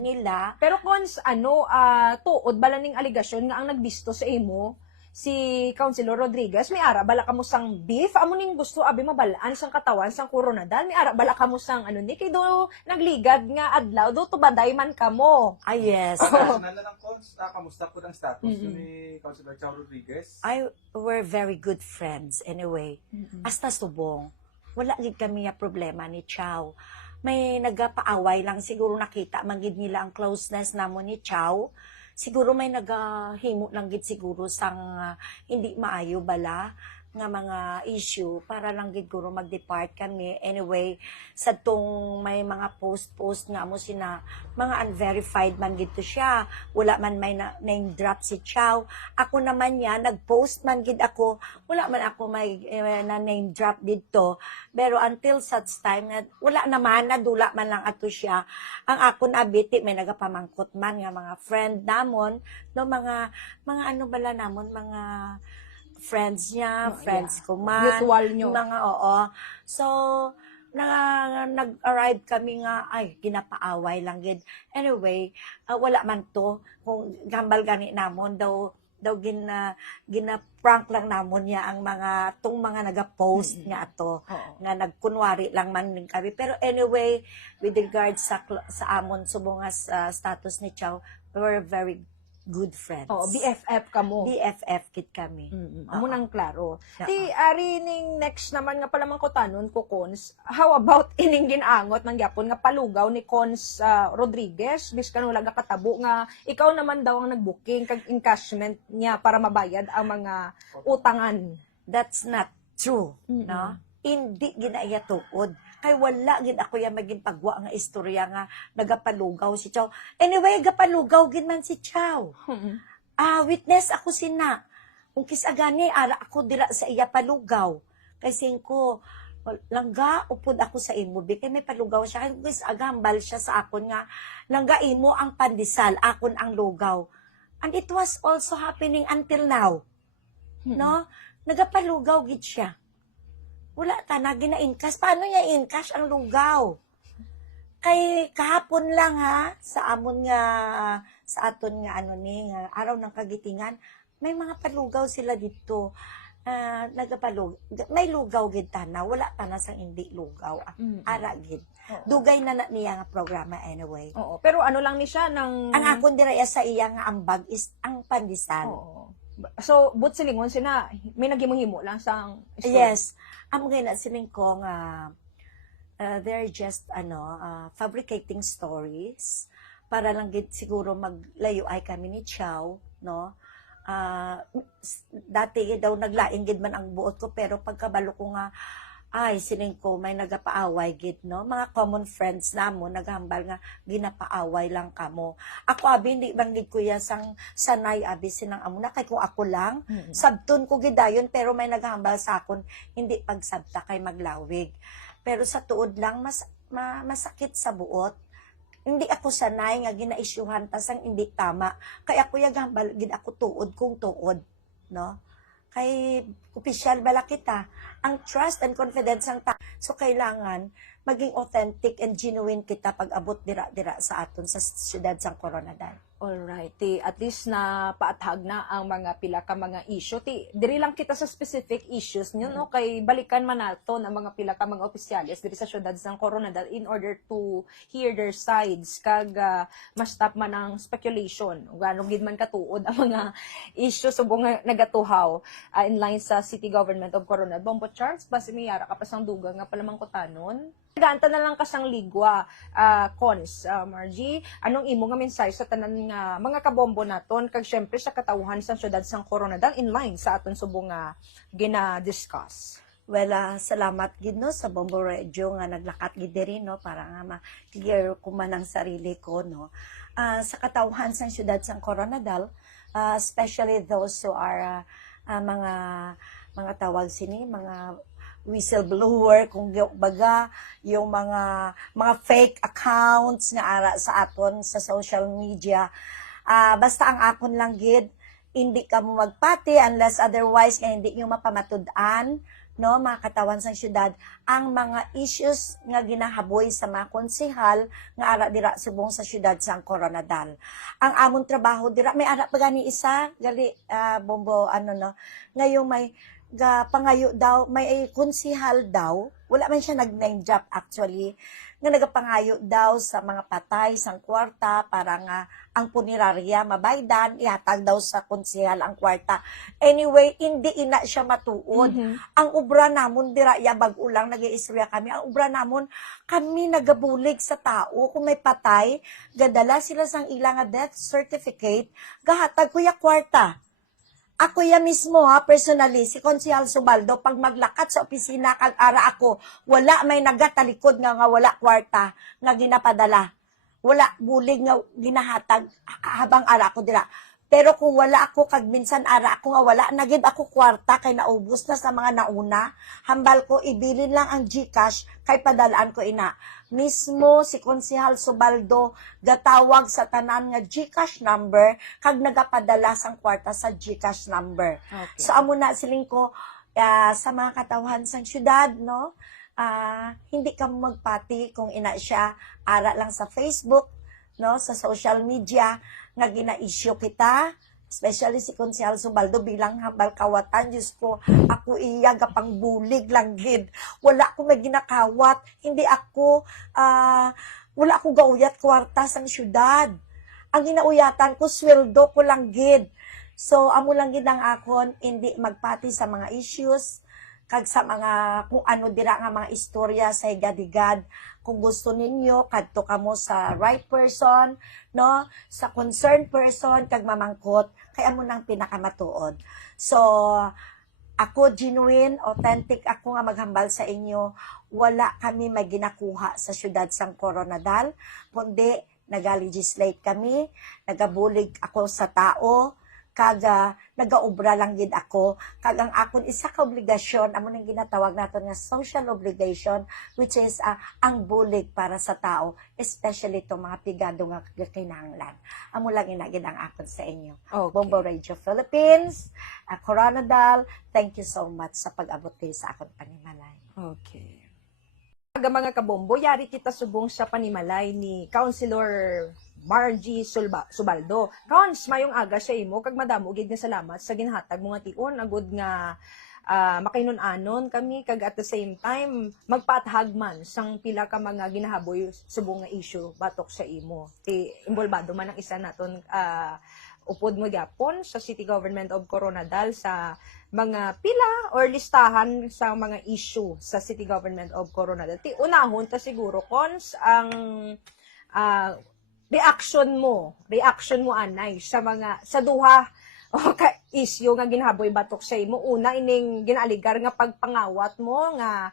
nila. Pero kons tuod bala ning aligasyon nga ang nagbisto sa imo si Councilor Rodriguez, may ara bala kamo sang beef, amo ning gusto abi mabalaan sang katawan sang Coronadal, may ara bala kamo sang ni kay do nagligad nga adlaw do tubaday man kamo. Yes. Personal na lang, Cons. Kamusta po ang status ni Councilor Chao Rodriguez? We're very good friends anyway. Hasta subong. Wala gid kami nga problema ni Chow. May nagapaaway lang siguro nakita magid nila ang closeness namon ni Chow. Siguro may nagahimo lang gid siguro sang hindi maayo bala nga mga issue para lang gid guro mag-depart kami. Anyway, sa tong may mga post nga mo sina mga unverified man gid to siya. Wala man may name drop si Chow. Ako naman niya nag-post man gid ako. Wala man ako may na name drop dito. Pero until such time na wala naman nadula man lang ato siya. Ang ako nabiti may nagapamangkot man nga mga friend namon no mga ano bala namon mga friends niya, friends ko man. Mutual nyo. Mga So, nag-arrive kami nga, ginapaaway lang gid. Anyway, wala man to. Kung gambal gani namon, daw gina-prank lang namon niya ang mga naga-post nga ato. Nga nagkunwari lang man din kami. Pero anyway, with regards sa amon, subong nga status ni Chow, we're very good friends. BFF kamo. BFF kit kami. Amo nang klaro. Ti ari ning next naman nga pala man ko tanon ko Cons, how about ining ginangot ng gyapon nga palugaw ni Cons Rodriguez biskan wala ga katabo nga ikaw naman daw ang nag-booking kag encashment niya para mabayad ang mga utangan. That's not true, no? Hindi ginaya tuod. Kay wala gid ako ya maging pagwa nga istorya nga nagapalugaw si Chow. Anyway, gapalugaw gid man si Chow. Witness ako sina. Kung kisagani ara ako dira sa iya palugaw. Kay singko langga upod ako sa imo kay may palugaw siya. Kay guys agambal siya sa akon nga langga imo ang pandesal, akon ang lugaw. And it was also happening until now. No? Nagapalugaw gid siya. Wala ta na gina-incash. Paano niya incash ang lugaw? Kay kahapon lang ha, sa amon nga, sa aton nga nga araw ng kagitingan, may mga palugaw sila dito. May lugaw gid tana, wala ta na sang hindi lugaw. Ara gid. Dugay na niya nga programa anyway. Pero ano lang ni siya ng Ang akon dira sa iya nga ambag is ang pandesal. So, but silingon sina, may naghimo-himo lang sang story. Yes. Amo gina siling ko nga they're just fabricating stories para lang gid siguro maglayo ay kami ni Chow, no? Dati daw naglaing gid man ang buot ko pero pagkabalo ko nga siling ko may nagapaaway gid, no? Mga common friends namo naghambal nga ginapaaway lang kamo. Ako abi hindi banggid ko ya sang sanay abi sinang amo na kay kung ako lang sabton ko gidayon pero may naghambal sa akon hindi pagsabta kay maglawig. Pero sa tuod lang masakit sa buot. Hindi ako sanay nga ginaisyuhan ta sang hindi tama. Kay ako yaghambal gid ako tuod kung tuod, no? Kay opisyal bala kita, ang trust and confidence ang so kailangan maging authentic and genuine kita pag abot dira sa aton sa siyudad sang Coronadal. Alright, at least na paathag na ang mga pila ka mga issue. Diri lang kita sa specific issues nyo, no? Kay balikan man nato ng mga pila ka mga opisyales diri sa syudad sang Coronadal in order to hear their sides kag ma-stop man ang speculation. Gano gid man katuod ang mga issues subong nagatuhaw in line sa City Government of Coronadal. Bombo Charles, basi miyara ka pa sang dugang nga palamang kutanon. Ganta na lang kasang ligwa, Cons, Margie, anong imo nga mensahe sa tanan nga mga kabombo naton kag syempre sa katawhan sa syudad sang Coronadal in line sa aton subong nga gina-discuss. Well, salamat gid no sa Bombo Radio nga naglakat gid diri no para nga ma-clear ko man ang sarili ko no. Sa katawhan sa syudad sang Coronadal, especially those who are mga tawag sini mga whistleblower kung baga yung mga fake accounts nga ara sa aton sa social media, basta ang akon lang gid hindi ka mo magpati unless otherwise nga hindi nyo mapamatud-an no, mga katawan sa syudad, ang mga issues nga ginahaboy sa mga konsehal nga ara dira subong sa syudad sang Coronadal. Ang among trabaho dira may ara pa gani isa gali bombo ano no, ngayong may pangayo daw, may konsehal daw, wala man siya nag-name drop actually, nga nagapangayo daw sa mga patay sang kwarta para nga ang punerarya mabaydan, ihatag daw sa konsehal ang kwarta. Anyway, hindi ina siya matuod. Ang ubra namon dira ya bag-ulang nag-iistorya kami. Ang ubra namon kami nagabulig sa tao kung may patay, gadala sila sang ilang nga death certificate, gahatag kuya kwarta. Ako ya mismo personally, si Konsehal Subaldo, pag maglakat sa opisina kag ara ako, wala may nagatalikod nga wala kwarta nga ginapadala. Wala bulig nga ginahatag habang ara ako dira. Pero kung wala ako kag minsan ara ako nga wala nagid ako kwarta kay naubos na sa mga nauna, hambal ko ibilin lang ang GCash kay padalaan ko ina. Mismo si Konsehal Subaldo gatawag sa tanan nga GCash number kag nagapadala sang kwarta sa GCash number. Okay. So amo na siling ko sa mga katawhan sang syudad, no? Hindi ka magpati kung ina siya ara lang sa Facebook, no, sa social media nga gina-issue kita, especially si Konsehal Subaldo bilang hambal kawatan, Diyos ko, ako iya gapang bulig lang gid. Wala ko may ginakawat, hindi ako wala ko gauyat kwarta sang syudad. Ang ginauyatan ko sweldo ko lang gid. So amo lang gid ang akon hindi magpati sa mga issues kag sa mga kung ano dira nga mga istorya sa higadigad. Kung gusto ninyo kadto kamo sa right person, no, sa concerned person kag mamangkot kay amo nang pinakamatuod. So ako genuine, authentic ako nga maghambal sa inyo. Wala kami may ginakuha sa syudad sang Coronadal, kundi nagalegislate kami, nagabulig ako sa tao, kaga nagaobra lang gid ako, kag ang akon isa ka obligasyon amo nang ginatawag naton nga social obligation, which is ang bulig para sa tao, especially to mga pigado nga kinahanglan. Amo lang inagid ang akon sa inyo. Okay. Bombo Radio Philippines, Coronadal, thank you so much sa pag-abot kayo sa akon panimalay. Okay. Mga kabombo, yari kita subong sa panimalay ni Councilor Margie Subaldo. Cons, mayong aga siya imo, kag madamo gid nga salamat sa ginhatag mo nga tion, agud nga makainon-anon kami, kag at the same time, magpaathagman sang pila ka mga ginahaboy subong nga issue batok sa imo. Involvado man ang isa naton upod mo gyapon sa City Government of Coronadal sa mga pila or listahan sa mga issue sa City Government of Coronadal. Unahon ta siguro, Cons, ang reaction mo anay sa duha o ka issue nga ginahaboy batok sa imo. Una ining ginaligar nga pagpangawat mo nga